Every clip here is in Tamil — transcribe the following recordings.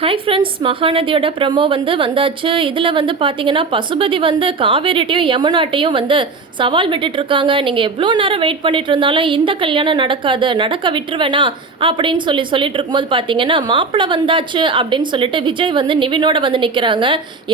ஹாய் ஃப்ரெண்ட்ஸ் மகாநதியோட ப்ரமோ வந்து வந்தாச்சு. இதில் வந்து பார்த்தீங்கன்னா பசுபதி வந்து காவேரிட்டையும் யமுனாட்டையும் வந்து சவால் விட்டுட்டு இருக்காங்க நீங்கள் எவ்வளோ நேரம் வெயிட் பண்ணிட்டு இருந்தாலும் இந்த கல்யாணம் நடக்காது. நடக்க விட்டுருவேனா? அப்படின்னு சொல்லி சொல்லிட்டு இருக்கும்போது பார்த்தீங்கன்னா மாப்பிள்ளை வந்தாச்சு அப்படின்னு சொல்லிட்டு விஜய் வந்து நிவினோட வந்து நிற்கிறாங்க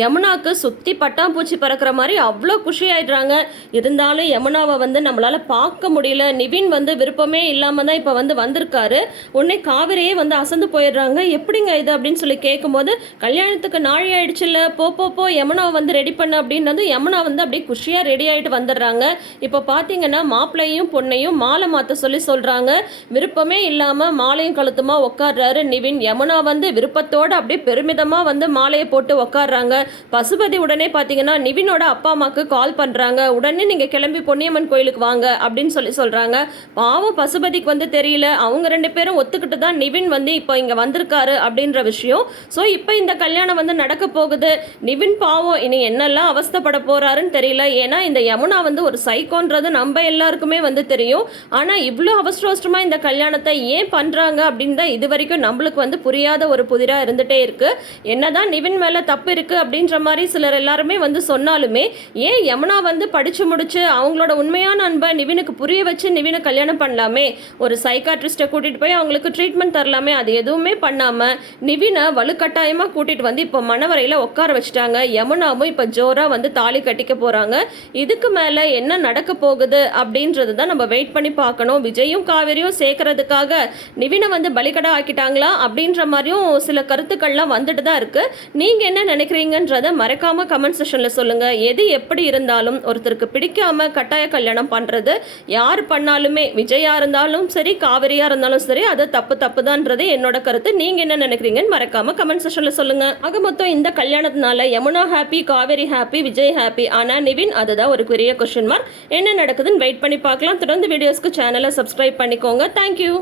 யமுனாக்கு சுற்றி பட்டாம்பூச்சி பறக்கிற மாதிரி அவ்வளோ குஷி ஆயிடுறாங்க இருந்தாலும் யமுனாவை வந்து நம்மளால் பார்க்க முடியல. நிவின் வந்து விருப்பமே இல்லாமல் தான் இப்போ வந்து வந்திருக்காரு. உடனே காவிரியே வந்து அசந்து போயிடுறாங்க. எப்படிங்க இது அப்படின்னு சொல்லி கேட்கும்போது கல்யாணத்துக்கு நாழி ஆயிடுச்சுல்ல போ போ போ யமுனாவை வந்து ரெடி பண்ண அப்படின்னது யமுனா வந்து அப்படியே குஷியாக ரெடி ஆகிட்டு வந்துடுறாங்க. இப்போ பார்த்தீங்கன்னா மாப்பிள்ளையும் பொண்ணையும் மாலை மாற்ற சொல்லி சொல்கிறாங்க விருப்பமே இல்லாமல் மாலையும் கழுத்துமா உட்காடுறாரு நிவின். யமுனா வந்து விருப்பத்தோடு அப்படியே பெருமிதமாக வந்து மாலையை போட்டு உட்காடுறாங்க பசுபதி உடனே பார்த்தீங்கன்னா நிவினோட அப்பா அம்மாவுக்கு கால் பண்ணுறாங்க உடனே நீங்கள் கிளம்பி பொன்னியம்மன் கோயிலுக்கு வாங்க அப்படின்னு சொல்லி சொல்கிறாங்க பாவம் பசுபதிக்கு வந்து தெரியல. அவங்க ரெண்டு பேரும் ஒத்துக்கிட்டு தான் நிவின் வந்து இப்போ இங்கே வந்திருக்காரு அப்படின்ற விஷயம் ஸோ இப்போ இந்த கல்யாணம் வந்து நடக்க போகுது. நிவின் பாவம் இனி என்னெல்லாம் அவஸ்தப்பட போறாருன்னு தெரியல. ஏன்னா இந்த யமுனா வந்து ஒரு சைக்கோன்றது நம்ம எல்லாருக்குமே வந்து தெரியும். ஆனால் இவ்வளோ அவசர அவசரமாக இந்த கல்யாணத்தை ஏன் பண்ணுறாங்க அப்படின்னு தான் இது வரைக்கும் நம்மளுக்கு வந்து புரியாத ஒரு புதிராக இருந்துகிட்டே இருக்கு. என்னதான் நிவின் மேலே தப்பு இருக்குது அப்படின்ற மாதிரி சிலர் எல்லாருமே வந்து சொன்னாலுமே ஏன் யமுனா வந்து படித்து முடிச்சு அவங்களோட உண்மையான அன்பை நிவினுக்கு புரிய வச்சு நிவினை கல்யாணம் பண்ணலாமே? ஒரு சைக்காட்ரிஸ்ட்டை கூட்டிகிட்டு போய் அவங்களுக்கு ட்ரீட்மெண்ட் தரலாமே? அது எதுவுமே பண்ணாமல் நிவினை வலுக்கட்டாயமாக கூட்டிகிட்டு வந்து இப்போ மணவரையில் உட்கார வச்சுட்டாங்க. யமுனாவும் இப்போ ஜோராக வந்து தாலி கட்டிக்க போகிறாங்க இதுக்கு மேலே என்ன நடக்க போகுது அப்படின்றது தான் நம்ம வெயிட் பண்ணி பார்க்கணும். விஜயும் காவேரியும் சேர்க்கறதுக்காக நிவினை வந்து பலிக்கடா ஆக்கிட்டாங்களா அப்படின்ற மாதிரியும் சில கருத்துக்கள்லாம் வந்துட்டு தான் இருக்குது நீங்கள் என்ன நினைக்கிறீங்கன்றதை மறக்காமல் கமெண்ட் செஷனில் சொல்லுங்கள் எது எப்படி இருந்தாலும் ஒருத்தருக்கு பிடிக்காம கட்டாய கல்யாணம் பண்ணுறது யார் பண்ணாலுமே விஜயாக இருந்தாலும் சரி காவேரியாக இருந்தாலும் சரி அது தப்பு தப்பு தான்ன்றது என்னோட கருத்து. நீங்கள் என்ன நினைக்கிறீங்கன்னு மறக்காம கமெண்ட் செஷனில் சொல்லுங்க. ஆக மொத்தம் இந்த கல்யாணத்தினால Yamuna happy Kaveri happy Vijay happy ஆனால் நிவின் அதுதான் ஒரு பெரிய கொஸ்டின் மார்க் என்ன நடக்குதுன்னு வெயிட் பண்ணி பார்க்கலாம். தொடர்ந்து வீடியோஸ்க்கு சேனலை சப்ஸ்கிரைப் பண்ணிக்கோங்க. தேங்க்யூ